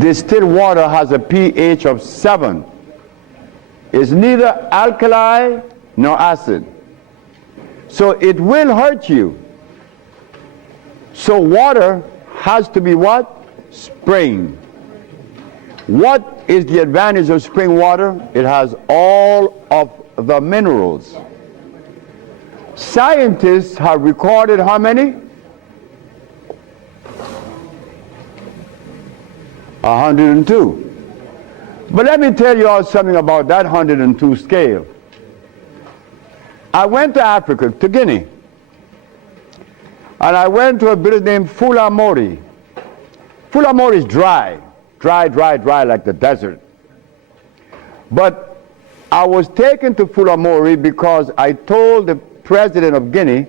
Distilled water has a pH of 7. It's neither alkali nor acid. So it will hurt you. So water has to be what? Spring. What is the advantage of spring water? It has all of the minerals. Scientists have recorded how many? 102. But let me tell you all something about that 102 scale. I went to Africa, to Guinea, and I went to a village named Fulamori. Fulamori is dry like the desert. But I was taken to Fulamori because I told the president of Guinea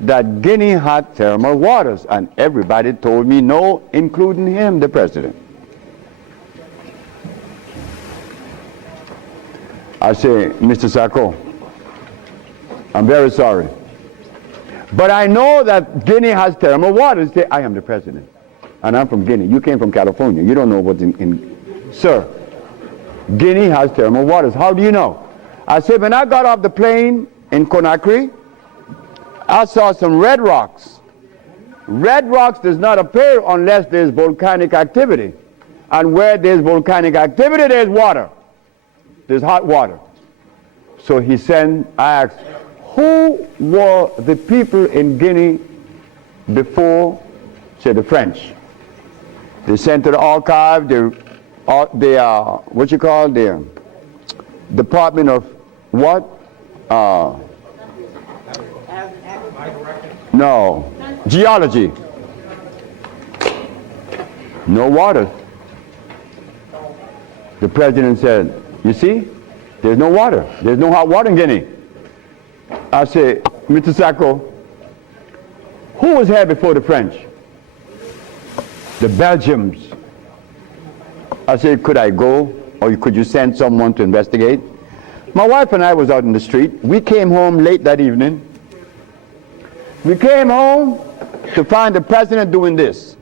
that Guinea had thermal waters, and everybody told me no, including him, the president. I say, Mr. Sacco, I'm very sorry, but I know that Guinea has thermal waters. Say, I am the president, and I'm from Guinea. You came from California. You don't know what's in. Sir, Guinea has thermal waters. How do you know? I said, when I got off the plane in Conakry, I saw some red rocks. Red rocks does not appear unless there's volcanic activity. And where there's volcanic activity, there's water. There's hot water. So he sent, I asked, who were the people in Guinea before, say, the French? They sent to the archive, what you call the Department of what? No, geology. No water. The president said, you see, there's no water. There's no hot water in Guinea. I say, Mr. Sacco, who was here before the French? The Belgians. I said, could I go, or could you send someone to investigate? My wife and I was out in the street. We came home late that evening. We came home to find the president doing this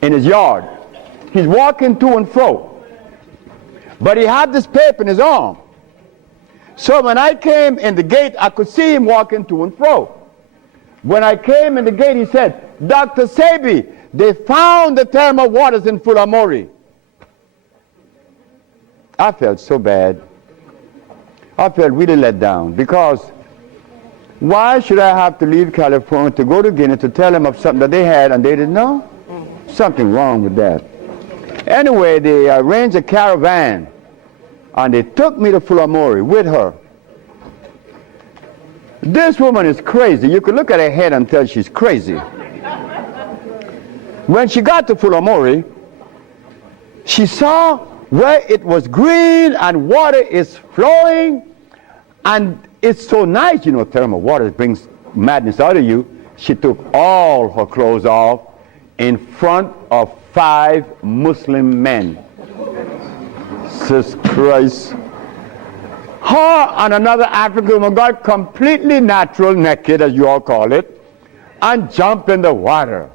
in his yard. He's walking to and fro. But he had this paper in his arm. So when I came in the gate, I could see him walking to and fro. When I came in the gate, he said, Dr. Sebi, they found the thermal waters in Fulamori. I felt so bad. I felt really let down, because why should I have to leave California to go to Guinea to tell them of something that they had and they didn't know? Something wrong with that. Anyway, they arranged a caravan and they took me to Fulamori with her. This woman is crazy. You could look at her head and tell she's crazy. When she got to Fulamori, she saw where it was green and water is flowing, and it's so nice, you know, thermal water brings madness out of you. She took all her clothes off in front of 5 Muslim men. Jesus Christ. Her and another African woman got completely natural naked, as you all call it, and jumped in the water.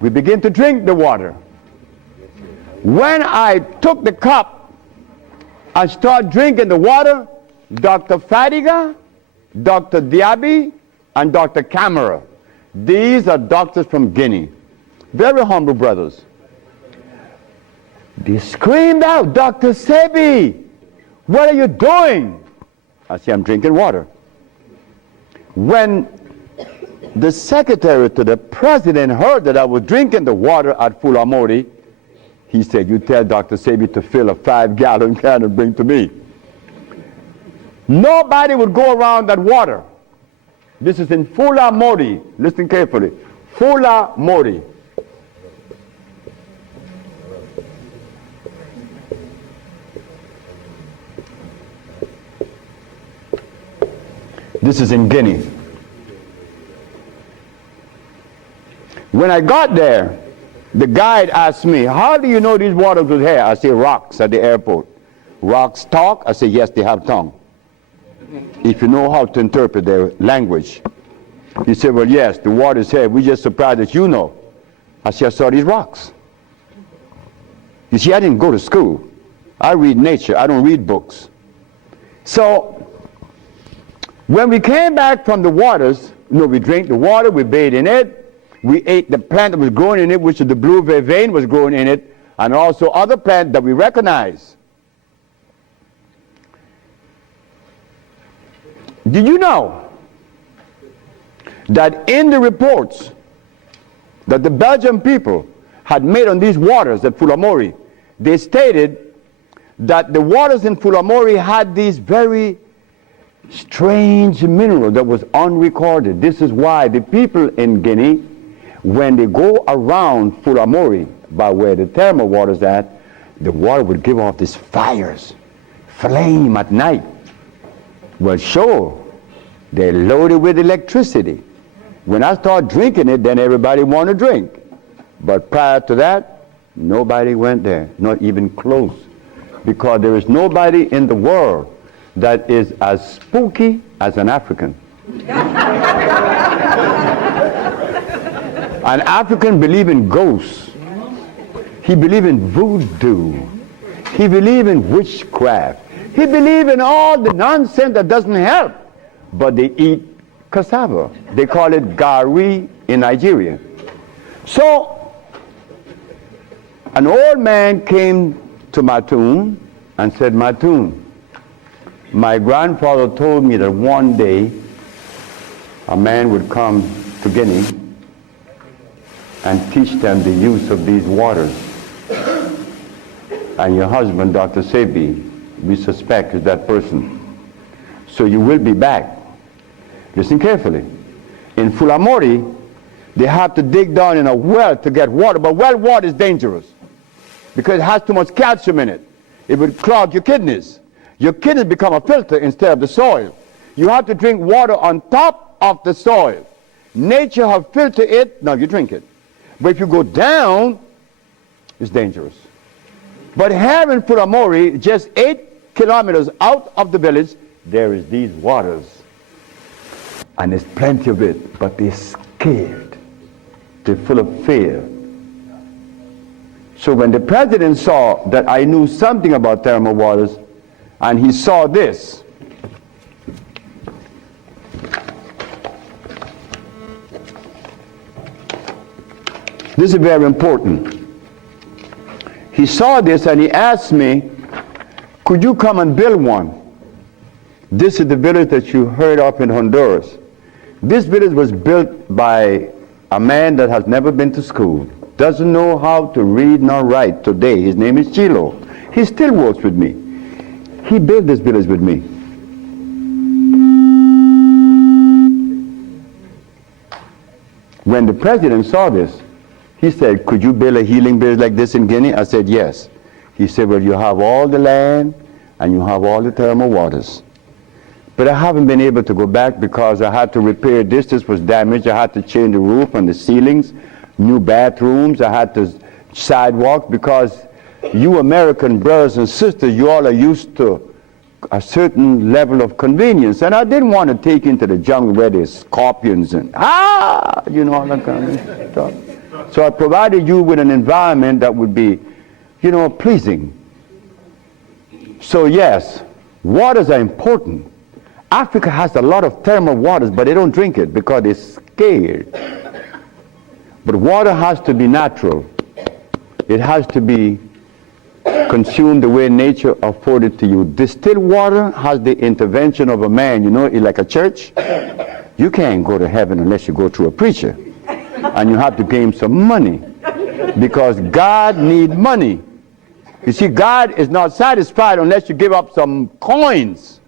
We began to drink the water. When I took the cup and started drinking the water, Dr. Fadiga, Dr. Diaby, and Dr. Camara, these are doctors from Guinea, very humble brothers. They screamed out, Dr. Sebi, what are you doing? I said, I'm drinking water. When the secretary to the president heard that I was drinking the water at Fulamori, he said, you tell Dr. Sebi to fill a 5-gallon can and bring to me. Nobody would go around that water. This is in Fulamori. Listen carefully. Fulamori. This is in Guinea. When I got there, the guide asked me, how do you know these waters was here? I say, rocks at the airport. Rocks talk? I say, yes, they have tongue. If you know how to interpret their language. He said, well, yes, the water's here. We're just surprised that you know. I said, I saw these rocks. You see, I didn't go to school. I read nature. I don't read books. So when we came back from the waters, we drank the water, we bathed in it, we ate the plant that was growing in it, which is the blue vervain was growing in it, and also other plants that we recognize. Did you know that in the reports that the Belgian people had made on these waters at Fulamori, they stated that the waters in Fulamori had these very strange mineral that was unrecorded. This is why the people in Guinea, when they go around Fulamori, by where the thermal water is at, the water would give off these fires, flame at night. Well, sure, they're loaded with electricity. When I start drinking it, then everybody want to drink. But prior to that, nobody went there, not even close. Because there is nobody in the world that is as spooky as an African. An African believes in ghosts. He believes in voodoo. He believes in witchcraft. He believes in all the nonsense that doesn't help. But they eat cassava. They call it gari in Nigeria. So, an old man came to Mattoon and said, Mattoon, my grandfather told me that one day a man would come to Guinea and teach them the use of these waters. And your husband, Dr. Sebi, we suspect is that person. So you will be back. Listen carefully. In Fulamori, they have to dig down in a well to get water, but well water is dangerous because it has too much calcium in it. It would clog your kidneys. Your kidneys become a filter instead of the soil. You have to drink water on top of the soil. Nature has filtered it, now you drink it. But if you go down, it's dangerous. But here in Fulamori, just 8 kilometers out of the village, there is these waters. And there's plenty of it, but they're scared. They're full of fear. So when the president saw that I knew something about thermal waters, and he saw this, this is very important. He saw this and he asked me, could you come and build one? This is the village that you heard of in Honduras. This village was built by a man that has never been to school, doesn't know how to read nor write today. His name is Chilo. He still works with me. He built this village with me. When the president saw this, he said, could you build a healing village like this in Guinea? I said, yes. He said, well, you have all the land and you have all the thermal waters. But I haven't been able to go back because I had to repair this. This was damaged. I had to change the roof and the ceilings, new bathrooms. I had to sidewalks because you American brothers and sisters, you all are used to a certain level of convenience. And I didn't want to take into the jungle where there's scorpions and, you know, all that kind of stuff. So I provided you with an environment that would be, you know, pleasing. So yes, waters are important. Africa has a lot of thermal waters, but they don't drink it because they're scared. But water has to be natural. It has to be consumed the way nature afforded to you. Distilled water has the intervention of a man, you know, like a church. You can't go to heaven unless you go through a preacher. And you have to pay him some money because God needs money. You see, God is not satisfied unless you give up some coins.